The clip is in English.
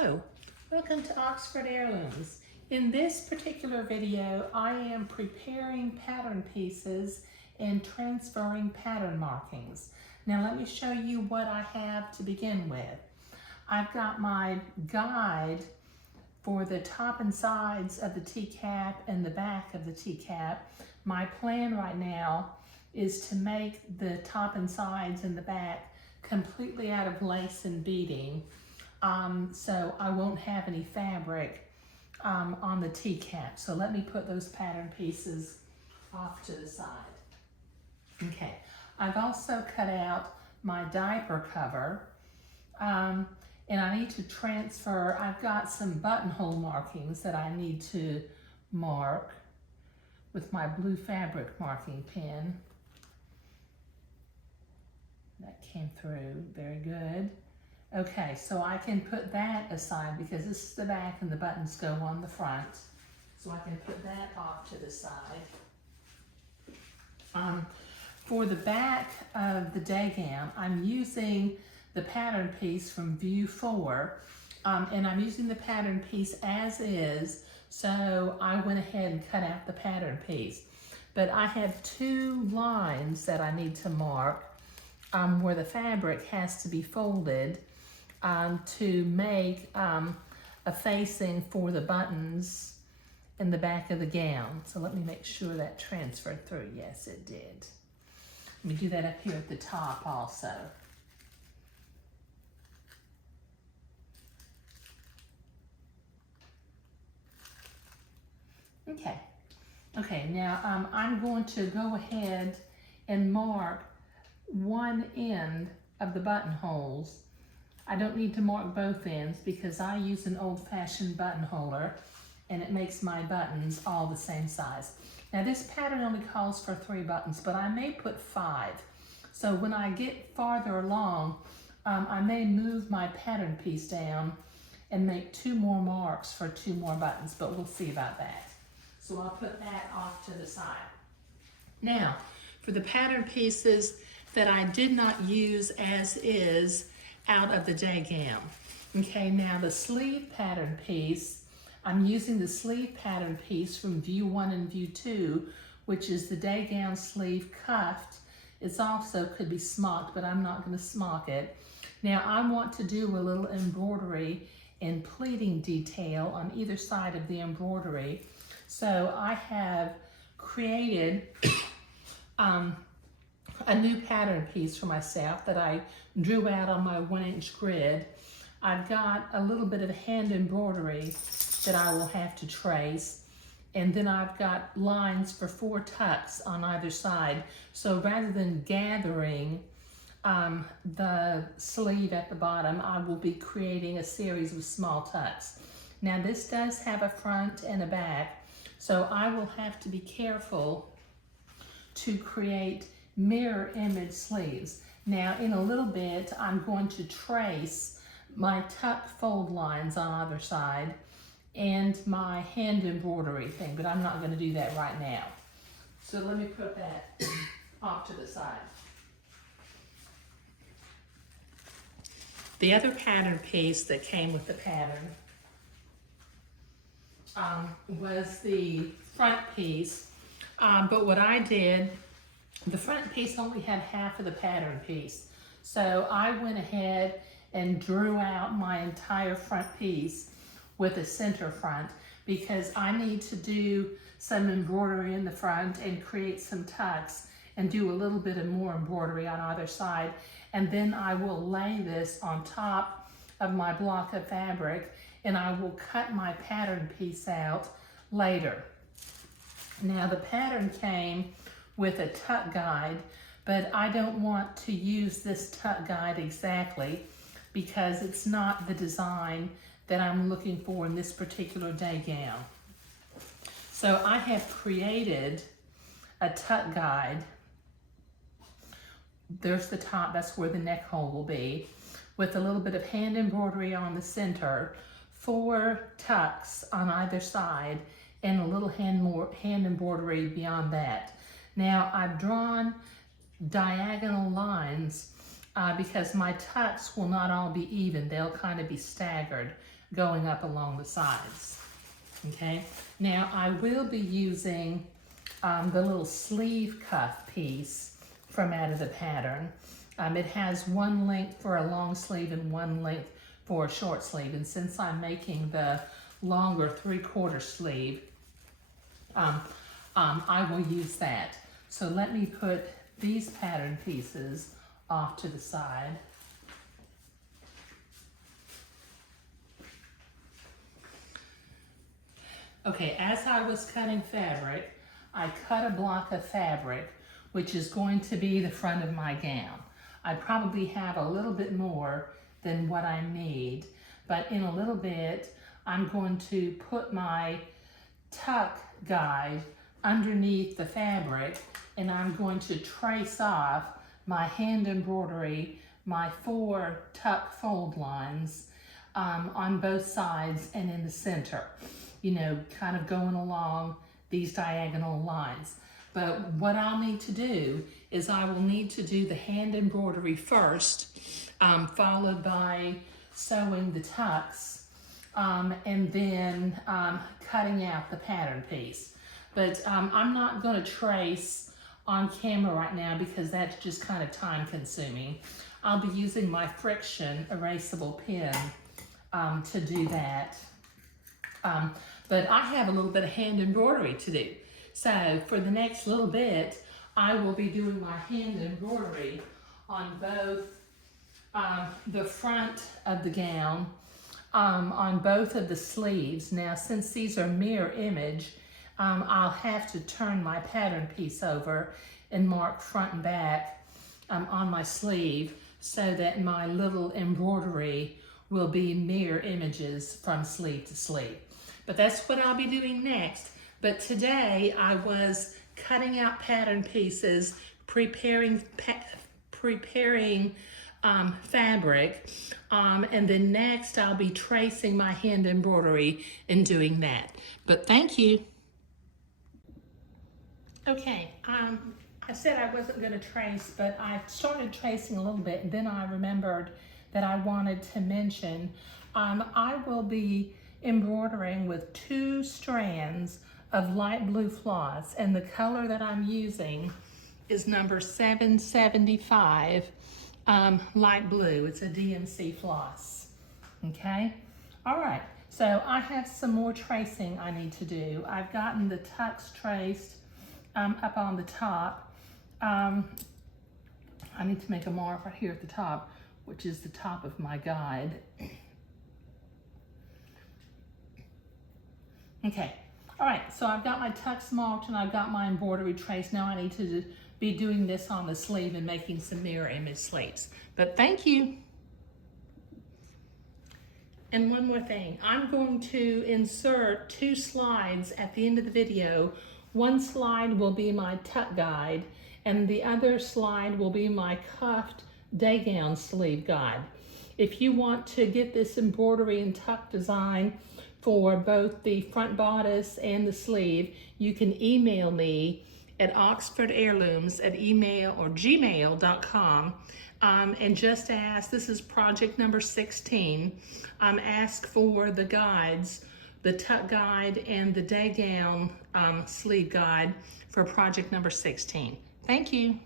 Hello, welcome to Oxford Heirlooms. In this particular video, I am preparing pattern pieces and transferring pattern markings. Now let me show you what I have to begin with. I've got my guide for the top and sides of the teacup and the back of the teacup. My plan right now is to make the top and sides and the back completely out of lace and beading. So I won't have any fabric on the teacup. So let me put those pattern pieces off to the side. Okay, I've also cut out my diaper cover, and I need to transfer. I've got some buttonhole markings that I need to mark with my blue fabric marking pen. That came through, very good. Okay, so I can put that aside because this is the back and the buttons go on the front. So I can put that off to the side. For the back of the day gown, I'm using the pattern piece from view 4, and I'm using the pattern piece as is, so I went ahead and cut out the pattern piece. But I have 2 lines that I need to mark where the fabric has to be folded to make a facing for the buttons in the back of the gown. So let me make sure that transferred through. Yes, it did. Let me do that up here at the top also. Okay. Okay, now I'm going to go ahead and mark one end of the buttonholes. I don't need to mark both ends because I use an old-fashioned buttonholer and it makes my buttons all the same size. Now this pattern only calls for 3 buttons, but I may put 5. So when I get farther along, I may move my pattern piece down and make 2 more marks for 2 more buttons, but we'll see about that. So I'll put that off to the side. Now, for the pattern pieces that I did not use as is out of the day gown. Okay, now the sleeve pattern piece, I'm using the sleeve pattern piece from view 1 and view 2, which is the day gown sleeve cuffed. It's also could be smocked, but I'm not going to smock it. Now I want to do a little embroidery and pleating detail on either side of the embroidery. So I have created a new pattern piece for myself that I drew out on my 1-inch grid. I've got a little bit of hand embroidery that I will have to trace, and then I've got lines for 4 tucks on either side. So rather than gathering the sleeve at the bottom, I will be creating a series of small tucks. Now this does have a front and a back, so I will have to be careful to create mirror image sleeves. Now in a little bit, I'm going to trace my tuck fold lines on either side and my hand embroidery thing, but I'm not going to do that right now. So let me put that off to the side. The other pattern piece that came with the pattern was the front piece, but what I did, the front piece only had half of the pattern piece. So I went ahead and drew out my entire front piece with a center front because I need to do some embroidery in the front and create some tucks and do a little bit of more embroidery on either side. And then I will lay this on top of my block of fabric and I will cut my pattern piece out later. Now the pattern came with a tuck guide, but I don't want to use this tuck guide exactly because it's not the design that I'm looking for in this particular day gown. So I have created a tuck guide. There's the top, that's where the neck hole will be, with a little bit of hand embroidery on the center, 4 tucks on either side, and a little hand embroidery beyond that. Now I've drawn diagonal lines because my tucks will not all be even. They'll kind of be staggered. going up along the sides. Okay, now I will be using the little sleeve cuff piece from out of the pattern. It has one length for a long sleeve and one length for a short sleeve, and since I'm making the longer 3/4 sleeve, I will use that. So let me put these pattern pieces off to the side. Okay, as I was cutting fabric, I cut a block of fabric, which is going to be the front of my gown. I probably have a little bit more than what I need, but in a little bit, I'm going to put my tuck guide underneath the fabric, and I'm going to trace off my hand embroidery, my 4 tuck fold lines on both sides and in the center, you know, kind of going along these diagonal lines. But what I'll need to do is I will need to do the hand embroidery first, followed by sewing the tucks, and then cutting out the pattern piece. But I'm not going to trace on camera right now because that's just kind of time consuming. I'll be using my friction erasable pen to do that. But I have a little bit of hand embroidery to do. So for the next little bit, I will be doing my hand embroidery on both the front of the gown, on both of the sleeves. Now, since these are mirror image, I'll have to turn my pattern piece over and mark front and back on my sleeve so that my little embroidery will be mirror images from sleeve to sleeve. But that's what I'll be doing next. But today I was cutting out pattern pieces, preparing fabric, and then next I'll be tracing my hand embroidery and doing that. But thank you. Okay, I said I wasn't going to trace, but I started tracing a little bit, and then I remembered that I wanted to mention I will be embroidering with 2 strands of light blue floss, and the color that I'm using is number 775 light blue. It's a DMC floss. Okay, all right, so I have some more tracing I need to do. I've gotten the tucks traced up on the top. I need to make a mark right here at the top, which is the top of my guide. Okay, all right, so I've got my tucks marked and I've got my embroidery traced. Now I need to be doing this on the sleeve and making some mirror image sleeves. But thank you. And one more thing, I'm going to insert 2 slides at the end of the video. One slide will be my tuck guide, and the other slide will be my cuffed day gown sleeve guide. If you want to get this embroidery and tuck design for both the front bodice and the sleeve, you can email me at oxfordheirlooms@gmail.com and just ask, this is project number 16, ask for the guides, the tuck guide and the day gown sleeve guide for project number 16. Thank you.